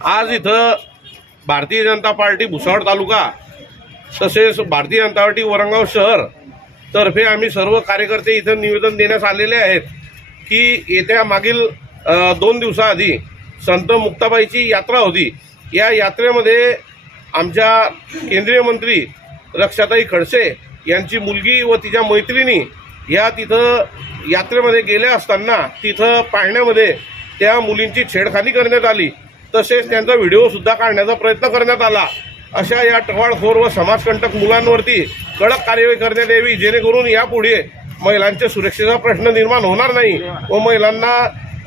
आज इथं भारतीय जनता पार्टी भुसावळ तालुका तसेच भारतीय जनता पार्टी वरंगाव शहर तर्फे आम्ही सर्व कार्यकर्ते इथं निवेदन देण्यास आलेले आहेत की येत्या मागील दोन दिवसाआधी संत मुक्ताबाईची यात्रा होती. या यात्रेमध्ये आमच्या केंद्रीय मंत्री रक्षाताई खडसे यांची मुलगी व तिच्या मैत्रिणी या तिथं यात्रेमध्ये गेल्या असताना तिथं पाहण्यामध्ये त्या मुलींची छेडखानी करण्यात आली. तसेच त्यांचा व्हिडिओसुद्धा काढण्याचा प्रयत्न करण्यात आला. अशा या टवाळखोर व समाजकंटक मुलांवरती कडक कार्यवाही करण्यात यावी जेणेकरून यापुढे महिलांच्या सुरक्षेचा प्रश्न निर्माण होणार नाही व महिलांना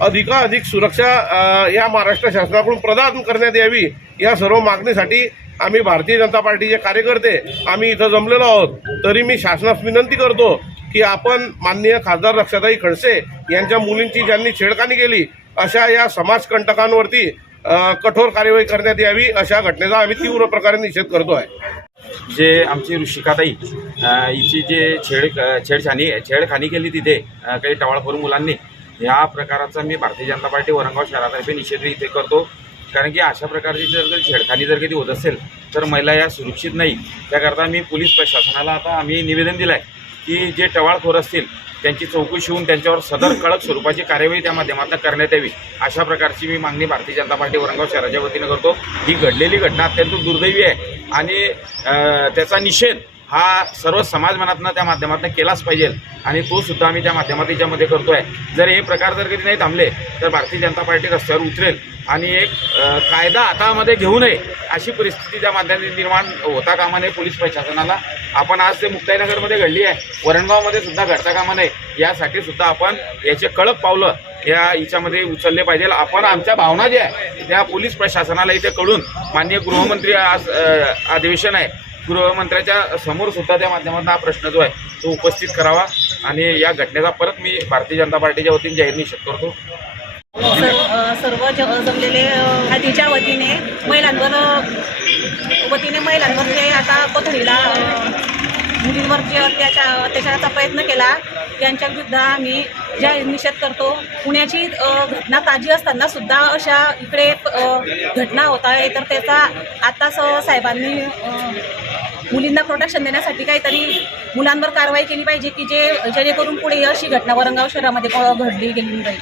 अधिकाधिक सुरक्षा या महाराष्ट्र शासनाकडून प्रदान करण्यात यावी. या सर्व मागणीसाठी आम्ही भारतीय जनता पार्टीचे कार्यकर्ते आम्ही इथं जमलेलो आहोत. तरी मी शासनास विनंती करतो की आपण माननीय खासदार रक्षाताई खडसे यांच्या मुलींची ज्यांनी छेडखानी केली अशा या समाजकंटकांवरती कठोर कार्यवाही करण्यात यावी अशा घटनेचा आम्ही तीव्र प्रकारे निषेध करतो आहे जे आमची ऋषिकाताई हिची जे छेड छेडछाणी छेडखानी केली तिथे काही टवाळखोर मुलांनी ह्या प्रकाराचा मी भारतीय जनता पार्टी औरंगाबाद शहरातर्फे निषेध इथे करतो. कारण की अशा प्रकारची जर जर छेडखानी जर कधी होत असेल तर महिला या सुरक्षित नाही त्याकरता मी पोलीस प्रशासनाला आता आम्ही निवेदन दिलं आहे की जे टवाळखोर असतील त्यांची चौकशी होऊन त्यांच्यावर सदर कडक स्वरूपाची कार्यवाही त्या माध्यमातून करण्यात यावी. अशा प्रकारची मी मागणी भारतीय जनता पार्टी औरंगाबाद शहराच्या वतीनं करतो. ही घडलेली घटना अत्यंत दुर्दैवी आहे. आणि त्याचा निषेध हा सर्व समाज मनातनं त्या माध्यमातून केलाच पाहिजे. आणि तो सुद्धा आम्ही त्या माध्यमात याच्यामध्ये करतोय. जर हे प्रकार जर कधी नाही थांबले तर भारतीय जनता पार्टी रस्त्यावर उतरेल. आणि एक कायदा हातामध्ये घेऊ नये अशी परिस्थिती त्या माध्यमातून निर्माण होता कामा नये पोलीस प्रशासनाला. आपण आज ते मुक्ताईनगरमध्ये घडली आहे वरणगावमध्ये सुद्धा घडता कामा नये. यासाठी सुद्धा आपण याचे कळक पावलं या हिच्यामध्ये उचलले पाहिजे. आपण आमच्या भावना ज्या आहे त्या पोलीस प्रशासनाला इथे कळून माननीय गृहमंत्री आज अधिवेशन आहे. गृहमंत्र्याच्या समोर सुद्धा त्या माध्यमातून हा प्रश्न जो आहे तो उपस्थित करावा. आणि या घटनेचा परत मी भारतीय जनता पार्टीच्या वतीने जाहीर निषेध करतो. सर्व सर्व ज जमलेले अ, हातीच्या वतीने महिलांवर वतीने महिलांवर जे आता कोथळीला मुलींवर जे अत्याचार अत्याचाराचा प्रयत्न केला त्यांच्या विरुद्ध आम्ही जाहीर निषेध करतो. पुण्याची घटना ताजी असताना सुद्धा अशा इकडे घटना होत आहे. तर त्याचा आत्ताच साहेबांनी मुलींना प्रोटेक्शन देण्यासाठी काहीतरी मुलांवर कारवाई केली पाहिजे की जे जेणेकरून पुढे अशी घटना वरंगाव शहरामध्ये घडली गेली नाही